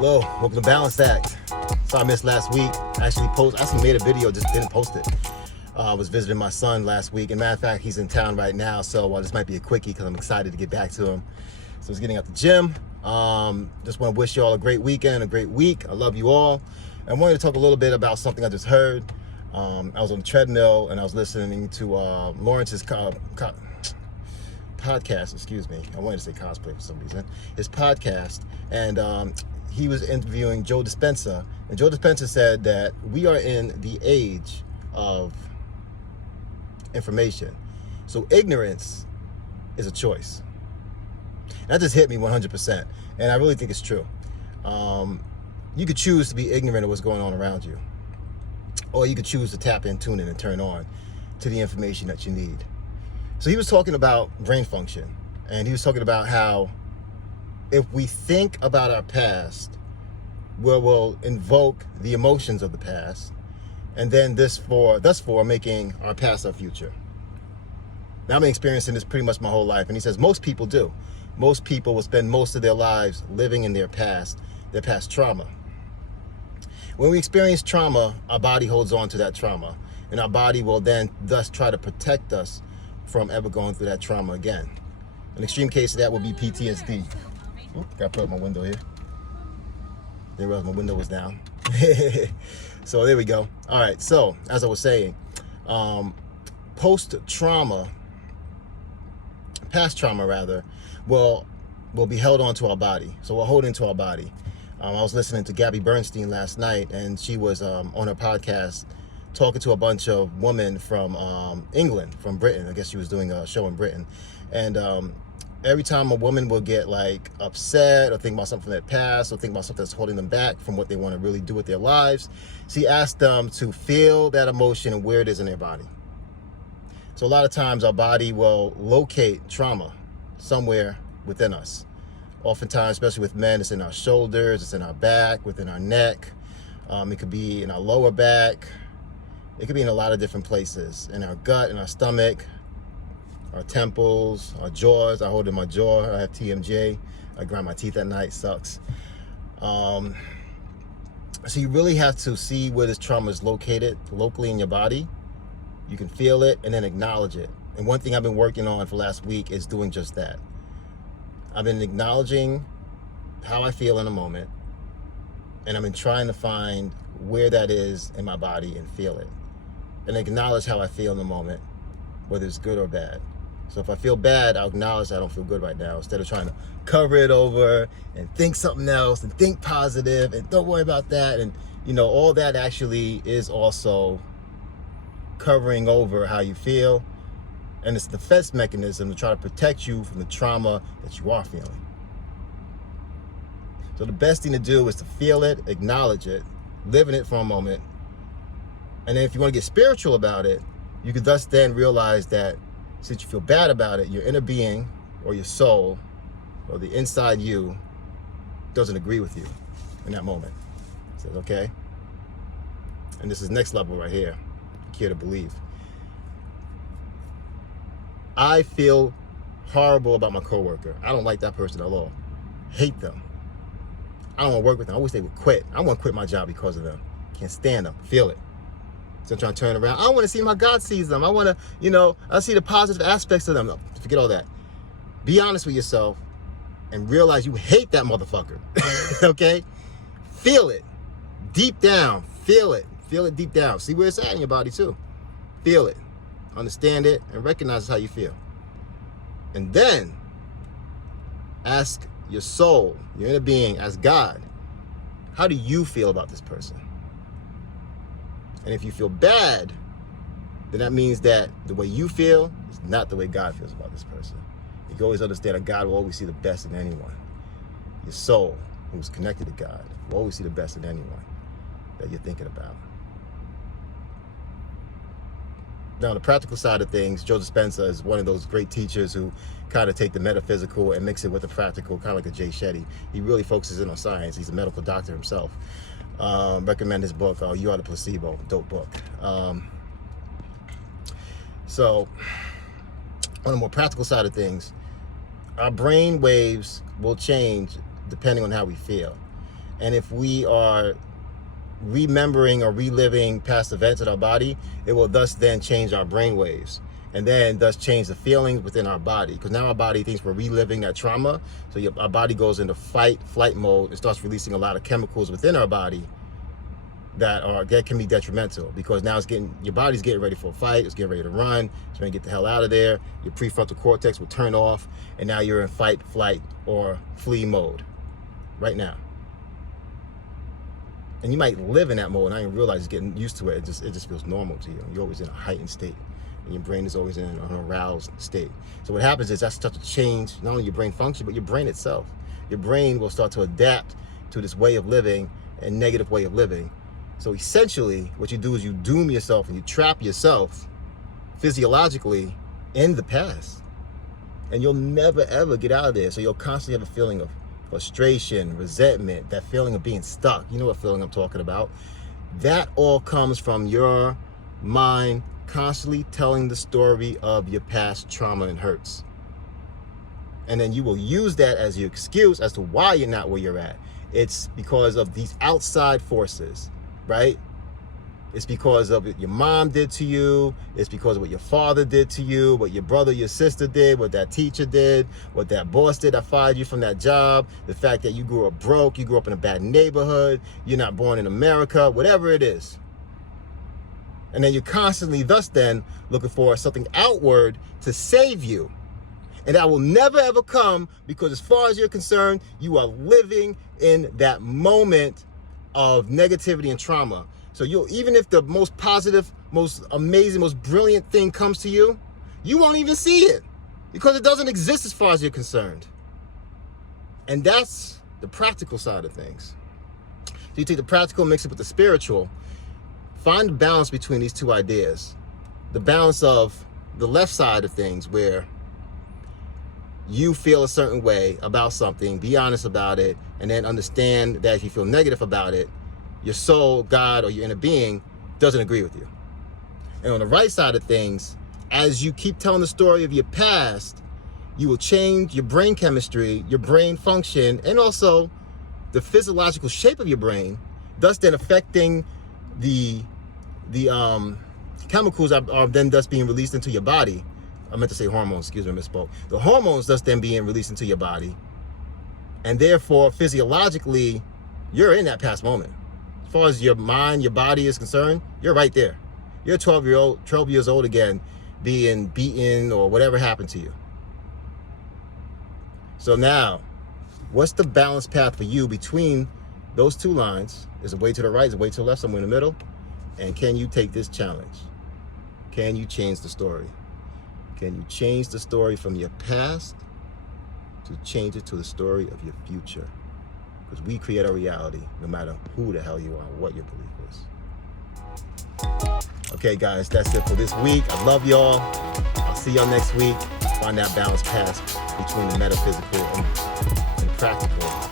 Hello, welcome to Balance Act. So I missed last week. I actually made a video, just didn't post it. I was visiting my son last week. And matter of fact, he's in town right now, so this might be a quickie because I'm excited to get back to him. So I was getting out the gym. Just want to wish you all a great weekend, a great week. I love you all. And I wanted to talk a little bit about something I just heard. I was on the treadmill and I was listening to Lawrence's podcast, excuse me. I wanted to say cosplay for some reason. His podcast, and he was interviewing Joe Dispenza, and Joe Dispenza said that we are in the age of information. So ignorance is a choice. That just hit me 100%, and I really think it's true. You could choose to be ignorant of what's going on around you, or you could choose to tap in, tune in, and turn on to the information that you need. So he was talking about brain function, and he was talking about how if we think about our past, we'll invoke the emotions of the past, and then thus for making our past our future. Now, I've been experiencing this pretty much my whole life, and he says most people do. Most people will spend most of their lives living in their past trauma. When we experience trauma, our body holds on to that trauma, and our body will then thus try to protect us from ever going through that trauma again. An extreme case of that would be PTSD. Oop, got to put up my window here. There was, my window was down. So there we go. All right, so as I was saying, post-trauma, past trauma rather, will be held onto our body. So we'll hold into our body. I was listening to Gabby Bernstein last night, and she was on her podcast talking to a bunch of women from England, from Britain. I guess she was doing a show in Britain. And every time a woman will get like upset or think about something from their past or think about something that's holding them back from what they want to really do with their lives, she asked them to feel that emotion and where it is in their body. So a lot of times our body will locate trauma somewhere within us. Oftentimes, especially with men, it's in our shoulders, it's in our back, within our neck. It could be in our lower back. It could be in a lot of different places, in our gut, in our stomach, our temples, our jaws. I hold in my jaw. I have TMJ. I grind my teeth at night. Sucks. So you really have to see where this trauma is located locally in your body. You can feel it and then acknowledge it. And one thing I've been working on for the last week is doing just that. I've been acknowledging how I feel in a moment, and I've been trying to find where that is in my body and feel it. And acknowledge how I feel in the moment, whether it's good or bad. So if I feel bad, I'll acknowledge I don't feel good right now, instead of trying to cover it over and think something else and think positive and don't worry about that. And all that actually is also covering over how you feel. And it's a defense mechanism to try to protect you from the trauma that you are feeling. So the best thing to do is to feel it, acknowledge it, live in it for a moment. And then if you want to get spiritual about it, you could thus then realize that since you feel bad about it, your inner being or your soul or the inside you doesn't agree with you in that moment. It says, okay. And this is next level right here. Care to believe. I feel horrible about my coworker. I don't like that person at all. Hate them. I don't want to work with them. I wish they would quit. I want to quit my job because of them. Can't stand them. Feel it. So I'm trying to turn around. I want to see how God sees them. I want to, I see the positive aspects of them. No, forget all that. Be honest with yourself and realize you hate that motherfucker. Okay? Feel it. Deep down. Feel it. Feel it deep down. See where it's at in your body too. Feel it. Understand it and recognize how you feel. And then ask your soul, your inner being, ask God, how do you feel about this person? And if you feel bad, then that means that the way you feel is not the way God feels about this person. You can always understand that God will always see the best in anyone. Your soul, who's connected to God, will always see the best in anyone that you're thinking about. Now, on the practical side of things, Joe Dispenza is one of those great teachers who kind of take the metaphysical and mix it with the practical, kind of like a Jay Shetty. He really focuses in on science. He's a medical doctor himself. Recommend his book, You Are the Placebo. Dope book. So, on the more practical side of things, our brain waves will change depending on how we feel. And if we are remembering or reliving past events in our body, it will thus then change our brain waves, and then thus change the feelings within our body, because now our body thinks we're reliving that trauma. So our body goes into flight mode and starts releasing a lot of chemicals within our body that can be detrimental, because now your body's getting ready for a fight, it's getting ready to run, it's ready to get the hell out of there. Your prefrontal cortex will turn off, and now you're in fight, flight, or flee mode right now. And you might live in that mode and not even realize, getting used to it. It just feels normal to you. You're always in a heightened state, and your brain is always in an aroused state. So what happens is that starts to change not only your brain function, but your brain itself. Your brain will start to adapt to this way of living and negative way of living. So essentially, what you do is you doom yourself and you trap yourself physiologically in the past. And you'll never, ever get out of there. So you'll constantly have a feeling of frustration, resentment, that feeling of being stuck. You know what feeling I'm talking about. That all comes from your mind constantly telling the story of your past trauma and hurts. And then you will use that as your excuse as to why you're not where you're at. It's because of these outside forces, right? It's because of what your mom did to you. It's because of what your father did to you, what your brother, your sister did, what that teacher did, what that boss did that fired you from that job, the fact that you grew up broke, you grew up in a bad neighborhood, you're not born in America, whatever it is. And then you're constantly thus then looking for something outward to save you. And that will never ever come, because as far as you're concerned, you are living in that moment of negativity and trauma. So even if the most positive, most amazing, most brilliant thing comes to you, you won't even see it, because it doesn't exist as far as you're concerned. And that's the practical side of things. So you take the practical, mix it with the spiritual, find the balance between these two ideas. The balance of the left side of things, where you feel a certain way about something, be honest about it, and then understand that if you feel negative about it, your soul, God, or your inner being doesn't agree with you. And on the right side of things, as you keep telling the story of your past, you will change your brain chemistry, your brain function, and also the physiological shape of your brain, thus then affecting the chemicals are then thus being released into your body. I meant to say hormones, excuse me, I misspoke. The hormones thus then being released into your body, and therefore physiologically, you're in that past moment. As far as your mind, your body is concerned, you're right there. You're 12 years old again, being beaten or whatever happened to you. So now, what's the balanced path for you between those two lines? Is a way to the right, is a way to the left, somewhere in the middle? And can you take this challenge? Can you change the story? Can you change the story from your past to change it to the story of your future? Because we create our reality, no matter who the hell you are, what your belief is. Okay, guys, that's it for this week. I love y'all. I'll see y'all next week. Find that balanced path between the metaphysical and practical.